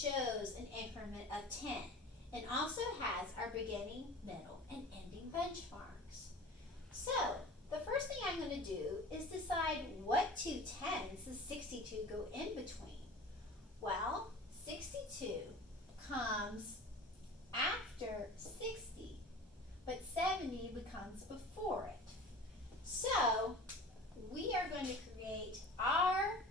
shows an increment of 10 and also has our beginning, middle, and ending benchmarks. So, the first thing I'm going to do is decide what two tens does 62 go in between. Well, 62 comes after 60, but 70 becomes before it. So, we are going to create our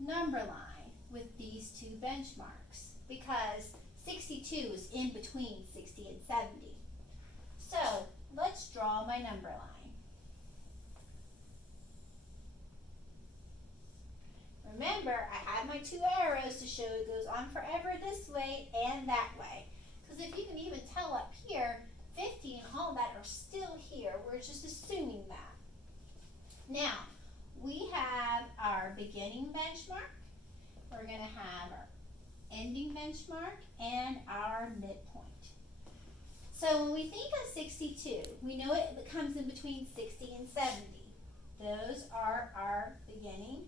number line with these two benchmarks because 62 is in between 60 and 70. So, let's draw my number line. Remember, I have my two arrows to show it goes on forever this way and that way. Because if you can even tell up here, 50 and all that are still here. We're just assuming that. Now, we have our beginning benchmark. We're going to have our ending benchmark and our midpoint. So when we think of 62, we know it comes in between 60 and 70. Those are our beginning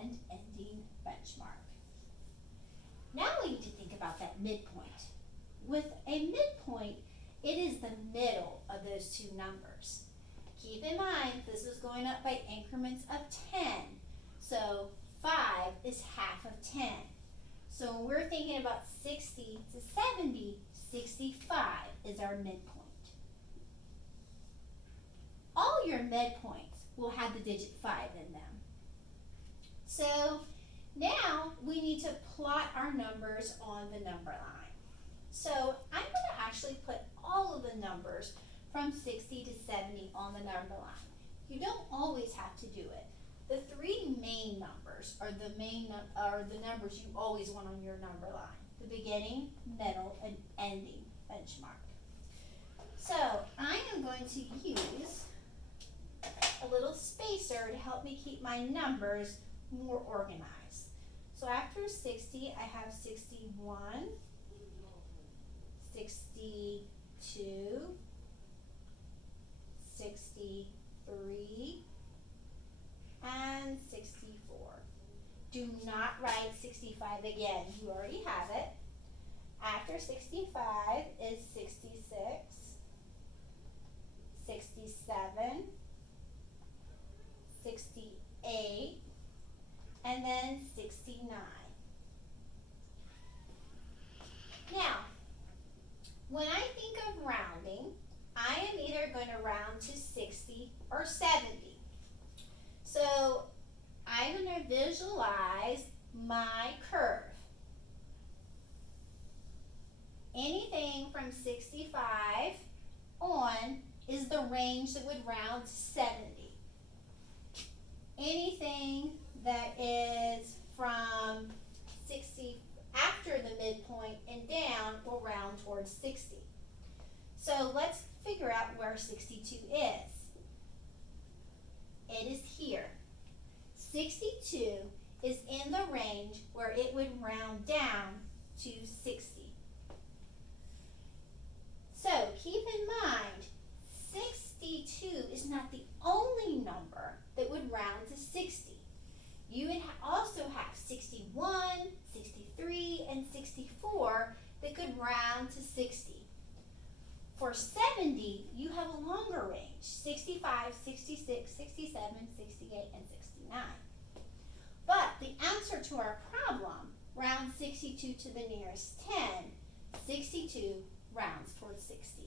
and ending benchmark. Now we need to think about that midpoint. With a midpoint, it is the middle of those two numbers. Keep in mind, this is going up by increments of 10. So 5 is half of 10. So when we're thinking about 60 to 70, 65 is our midpoint. All your midpoints will have the digit 5 in them. So now we need to plot our numbers on the number line. So I'm going to actually put all of the numbers from 60 to 70 on the number line. You don't always have to do it. The three main numbers are the numbers you always want on your number line. The beginning, middle, and ending benchmark. So I am going to use a little spacer to help me keep my numbers more organized. So after 60, I have 61, 62, 63, and 64. Do not write 65 again. You already have it. After 65 is 66, 67, 68, and then 69. Now, when I think of rounding, I am either going to round to 60 or 70. So I'm going to visualize my curve. Anything from 65 on is the range that would round to 70. Anything that is from 60 after the midpoint and down will round towards 60. So let's figure out where 62 is. It is here. 62 is in the range where it would round down to 60. So keep in mind, 62 is not the only number that would round to 60. You would also have 61, 63, and 64 that could round to 60. For 70, you have a longer range, 65, 66, 67, 68, and 69. But the answer to our problem, round 62 to the nearest 10, 62 rounds towards 60.